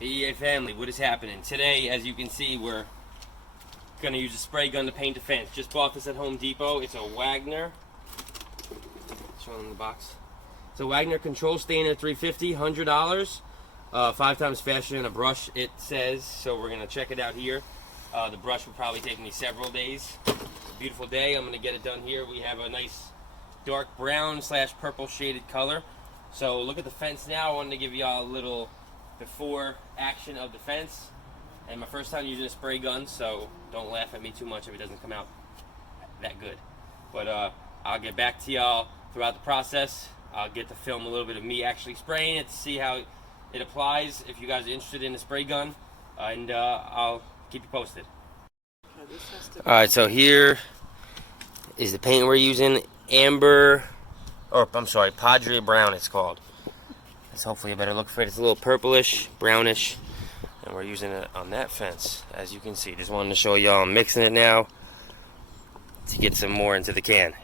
B.E.A. family, what is happening? Today, as you can see, we're going to use a spray gun to paint the fence. Just bought this at Home Depot. It's a Wagner. Show them the box. It's a Wagner Control Stainer 350, $100. 5 times faster than a brush, it says. So we're going to check it out here. The brush will probably take me several days. It's a beautiful day. I'm going to get it done here. We have a nice dark brown / purple shaded color. So look at the fence now. I wanted to give y'all a little before action of the fence, and my first time using a spray gun, so don't laugh at me too much if it doesn't come out that good. But I'll get back to y'all throughout the process. I'll get to film a little bit of me actually spraying it to see how it applies if you guys are interested in a spray gun, and I'll keep you posted. Alright, so here is the paint we're using. Padre Brown it's called. It's hopefully a better look for it. It's a little purplish, brownish, and we're using it on that fence, as you can see. Just wanted to show y'all I'm mixing it now to get some more into the can.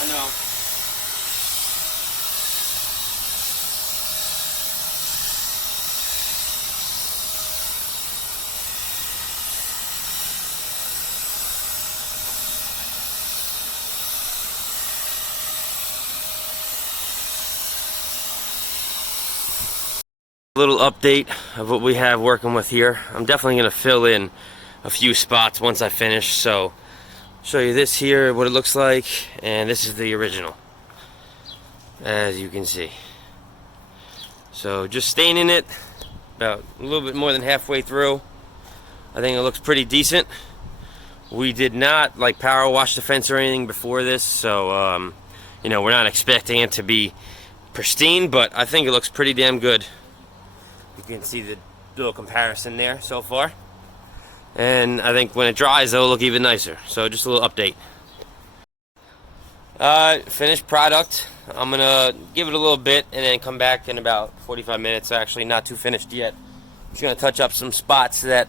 I know. Little update of what we have working with here. I'm definitely going to fill in a few spots once I finish, so show you this here, what it looks like, and this is the original, as you can see. So just staining it about a little bit more than halfway through. I think it looks pretty decent. We did not like power wash the fence or anything before this, so you know, we're not expecting it to be pristine, but I think it looks pretty damn good. You can see the little comparison there so far. And I think when it dries, it'll look even nicer. So just a little update. Finished product. I'm going to give it a little bit and then come back in about 45 minutes. Actually, not too finished yet. Just going to touch up some spots that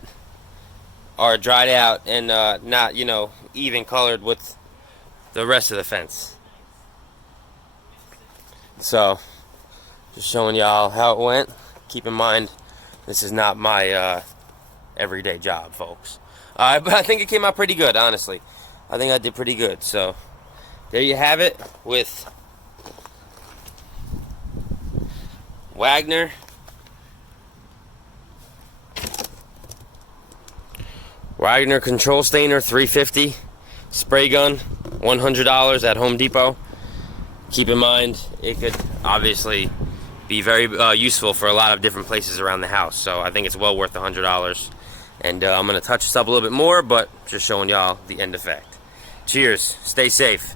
are dried out and not, you know, even colored with the rest of the fence. So, just showing y'all how it went. Keep in mind, this is not my everyday job, folks. But I think it came out pretty good, honestly. I think I did pretty good. So, there you have it with Wagner Control Stainer 350 spray gun, $100 at Home Depot. Keep in mind, it could obviously be very useful for a lot of different places around the house, so I think it's well worth $100. And I'm going to touch this up a little bit more, but just showing y'all the end effect. Cheers, stay safe.